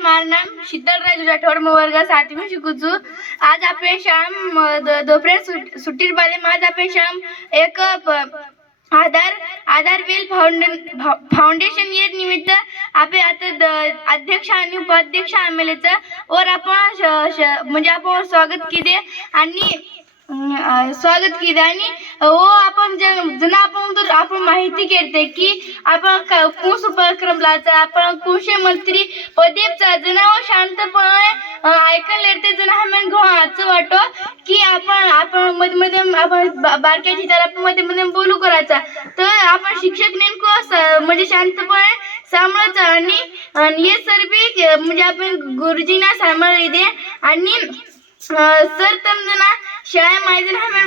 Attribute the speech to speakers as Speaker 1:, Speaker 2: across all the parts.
Speaker 1: મારું નામ શીતલરાજ રાઠોડ હું વર્ગ સાતમી શીખું છું આજ આપણે શામ અ, દ- दोपहर सुट- सुट्टीर बारे में आज आपण शाम एक प- आधार आधार वेल फाउंडन फा- फाउंडेशन इयर निमित्त आपण आता द- अध्यक्ष आणि उपाध्यक्ष आमेलेचं और आपण श- श- म्हणजे आपण स्वागत केले आणि अं, स्वागत केले आणि हो आपण जे- आपण तर आपण माहिती घेते की आपण क- उपक्रम लाचा आपण कृषी मंत्री पदेपचा जण हो शांतपणे ऐकून ऐकायला येते जुना घो घोळाचं वाटो की आपण आपण मध्ये मध्ये आपण बा- बारक्या ठिकाणी आपण मध्ये मध्ये बोलू करायचा. तर आपण शिक्षक नेमकं स- म्हणजे शांतपणे सांभाळायचं आणि हे सर्व बी म्हणजे आपण गुरुजींना सांभाळ दे आणि अं, सर समजना शाळा माहिती आम्ही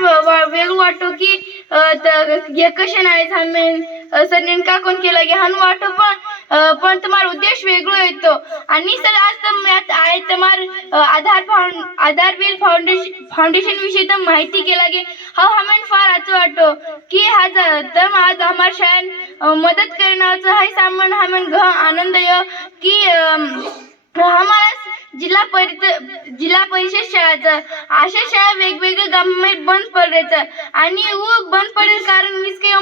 Speaker 1: वेगळं वाटतो की अं, त- हे कसे नाही आम्ही सर नेमका कोण केला की हन वाटो पण पण तुम्हाला उद्देश वेगळो येतो. आणि सर आज तर आहे तुम्हार Aadhaar found Aadhaar bill foundation foundation विषयी तर माहिती केला की हो, हा हमें फार असं वाटतो की हा तर आज हमार शाळेन मदत करण्याचं हा सामान हमें घ आनंद की हमारा आम्हाला जिल्हा परिषद जिल्हा परिषद शाळाचं. अशा शाळा वेगवेगळ्या गावामध्ये बंद पडायचं आणि व बंद पडेल कारण इसके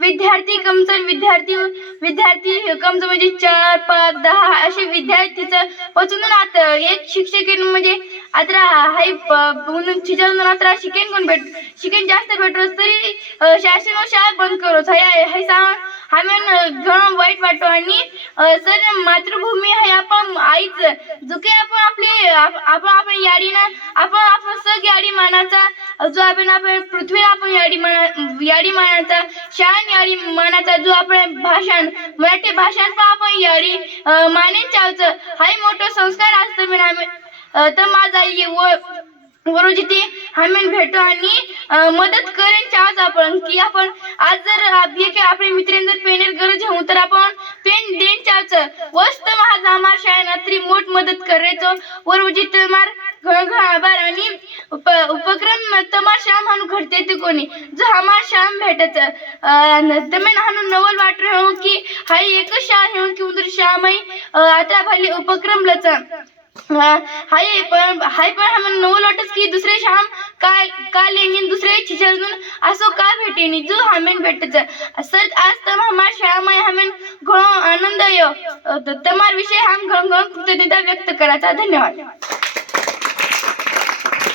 Speaker 1: विद्यार्थी कमजोर विद्यार्थी विद्यार्थी कमजोर म्हणजे चार पाच दहा असे विद्यार्थीचं पचून आता एक शिक्षक म्हणजे आता हाय म्हणून चिजल आता शिकेन कोण भेट शिकेन जास्त भेटत तरी शासन व शाळा बंद करोच हाय हाय सांग आम्ही घणं वाईट वाटतो आणि सर मातृभूमी आहे आपण आईच जो काही आपण आपले आप- आपण आपण याडीनं आपण आपण सग याडी मानाचा जो आपण आपण पृथ्वी आपण याडी माना याडी मानाचा शान याडी मानाचा जो आपण भाषण मराठी भाषण पण आपण याडी मानेन चावचं हाही मोठं संस्कार असतं मी आम्ही तर माझा ये व गुरुजी ते आम्ही भेटतो आणि मदत करेन चाहत आपण की आपण आज जर आपले काही आपले मित्र जर पेनेर गरज होऊ तर आपण पेन देन चाहत वस्त आम्हा आम्हाला शाळेना तरी मोठ मदत करायचो. वरुजी तमार घण आभार आणि उप उपक्रम तमाशा म्हणून घडते ते कोणी? जो हमा श्याम भेटत तमेन हानू नवल वाट रहे हो की हाई एक शाळा हेऊ की उंदर श्याम आई आता भले उपक्रम लचा हाय पण हाय पण आम्हाला नवल वाटत की दुसरे श्याम काल काल का दुसऱ्या दुसरे चिचलून असो का भेटेनी जो हमेन भेटत सर आज तम हमार शाळा में हमेन घणो आनंद यो. तमार विषय हम घण घण कृतज्ञता व्यक्त करायचा. धन्यवाद.